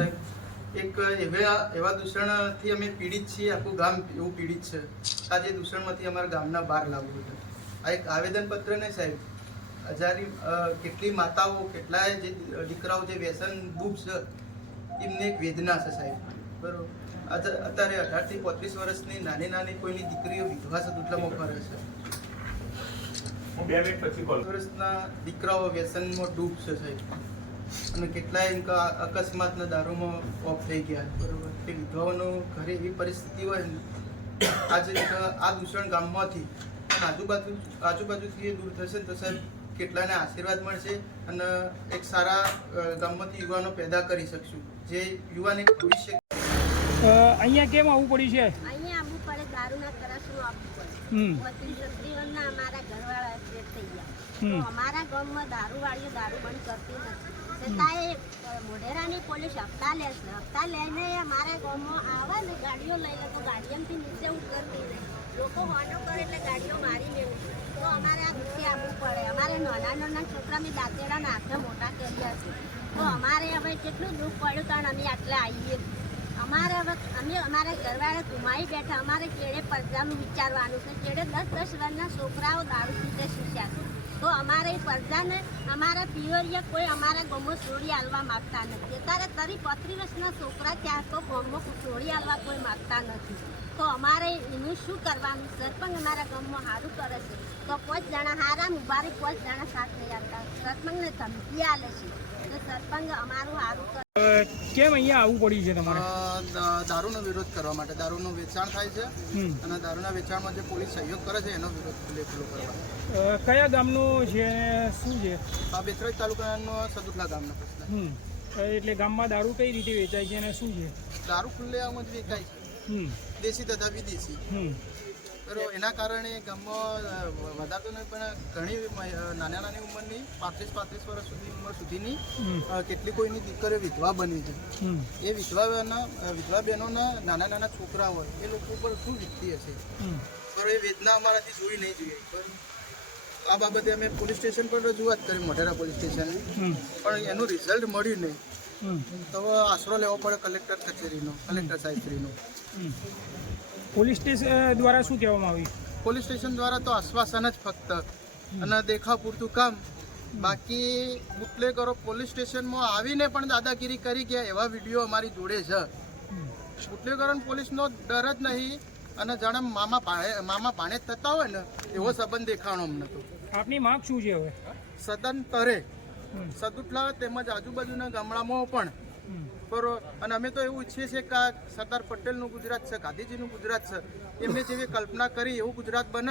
એવા એવા દૂષણથી અમે પીડિત છીએ આખું ગામ એવું પીડિત છે. આ જે દૂષણમાંથી અમારા ગામના બહાર લાવવું હતું આ એક આવેદનપત્ર ને સાહેબ હજારી કેટલી માતાઓ કેટલાય જે દીકરાઓ જે વ્યસન બુક છે એમને એક વેદના છે સાહેબ. બરોબર. અત્યારે અઢારથી પોત્રીસ વર્ષની નાની નાની કોઈની દીકરીઓ વિધવા છે દુટલામાં ફરે છે. હું બે મિનિટ પછી કોલ વર્ષના દીકરાઓ વ્યસનમાં ડૂબ છે સાહેબ. અને કેટલાય અકસ્માતના દારૂમાં ઓફ થઈ ગયા. બરોબર. કે વિધવાઓનું ઘરે એવી પરિસ્થિતિ હોય ને આજે આ દૂષણ ગામમાંથી અને આજુબાજુ આજુબાજુથી એ દૂર થશે ને તો સાહેબ કેટલાને આશીર્વાદ મળશે અને એક સારા ગામમાંથી યુવાનો પેદા કરી શકશું. જે યુવાન એક ભવિષ્ય અહીંયા કેમ આવવું પડ્યું છે? અહીંયા આવવું પડે દારૂના કરાશનું આવવું પડે. હમ. અમારા ઘરવાળા થઈ ગયા. અમારા ગામમાં દારૂવાળીઓ દારૂ બંધ કરતી નથી. છતાંય મોઢેરાની પોલીસ હપ્તા લે છે. હપ્તા લઈને અમારા ગામમાં આવે ને ગાડીઓ લઈ તો ગાડીઓથી નીચે ઉતરતી લોકો હોનો કરે એટલે ગાડીઓ મારી લેવું તો અમારે આ ગુસ્સે આવવું પડે. અમારે નાના નાના છોકરા મેં દાંતેડાના હાથે મોટા કર્યા છે. તો અમારે હવે કેટલું દુઃખ પડ્યું કારણ અમે આટલે આવીએ. અમારે હવે અમે અમારા ઘરવાળા ગુમાવી બેઠા. અમારે કેળે પડદાનું વિચારવાનું છે. કેળે દસ દસ વર્ષના છોકરાઓ દારૂ પીતે શીખ્યા તો અમારે પડદાને, અમારા પિયરિયા કોઈ અમારા ગામમાં છોડી આલવા માગતા નથી. અત્યારે તરી પત્રી વર્ષના છોકરા ત્યાં તો ગામમાં છોડી આલવા કોઈ માગતા નથી. તો અમારે એનું શું કરવાનું? સરપંચ અમારા ગામમાં સારું કરે છે. તો પાંચ જણા હારા મુબારક પાંચ જણા સાથ નહીં આવતા સરપંચને ધમકી આલે છે. તો સરપંચ અમારું સારું કરે કેમ અહીંયા આવવું પડ્યું છે તમારે? દારૂનો વિરોધ કરવા માટે. દારૂનું વેચાણ થાય છે અને દારૂના વેચાણમાં જે પોલીસ સહયોગ કરે છે એનો વિરોધ ખુલ્લેખુલ્લો કરવા. કયા ગામનું છે શું છે? આ બેથરાજ તાલુકાનો સદુટલા ગામનો પ્રશ્ન. એટલે ગામમાં દારૂ કઈ રીતે વેચાય છે અને શું છે? દારૂ ખુલ્લેઆમ જ વેચાય છે. હમ. દેશી તથા વિદેશી. બરોબર એના કારણે ગામમાં વધારતો વધારે તો નહીં પણ ઘણી નાના નાની ઉંમરની પાંત્રીસ પાંત્રીસ વર્ષ સુધી ઉંમર સુધીની કેટલી કોઈની દીકરીઓ વિધવા બની છે. એ વિધવાના વિધવા બહેનોના નાના નાના છોકરા હોય એ લોકો પર શું વીતતી હશે? પણ એ વેદના અમારાથી જોઈ નહીં જોઈએ. આ બાબતે અમે પોલીસ સ્ટેશન પર રજૂઆત કરી મોઢેરા પોલીસ સ્ટેશને. પણ એનું રિઝલ્ટ મળ્યું નહીં. તો આશરો લેવો પડે કલેક્ટર કચેરીનો કલેક્ટર સાહેબશ્રીનો પોલીસ સ્ટેશન દ્વારા શું કહેવામાં આવ્યું? પોલીસ સ્ટેશન દ્વારા તો આશ્વાસન જ ફક્ત. અને દેખાવ પૂરતું કામ. બાકી બુટલેગરો પોલીસ સ્ટેશનમાં આવીને પણ દાદાગીરી કરી ગયા એવા વીડિયો અમારી જોડે છે. બુટલેગરો પોલીસનો ડર જ નહીં. અને જાણે મામા પાણે મામા પાણે જ થતા હોય ને એવો સંબંધ દેખાણો અમને તો. આપની માંગ શું છે હવે? સદન તરે સદુટલા તેમજ આજુબાજુના ગામડામાં પણ બરોબર અને અમે તો એવું ઈચ્છીએ છીએ કે આ સરદાર પટેલનું ગુજરાત છે, ગાંધીજીનું ગુજરાત છે, એમને જેવી કલ્પના કરી એવું ગુજરાત બને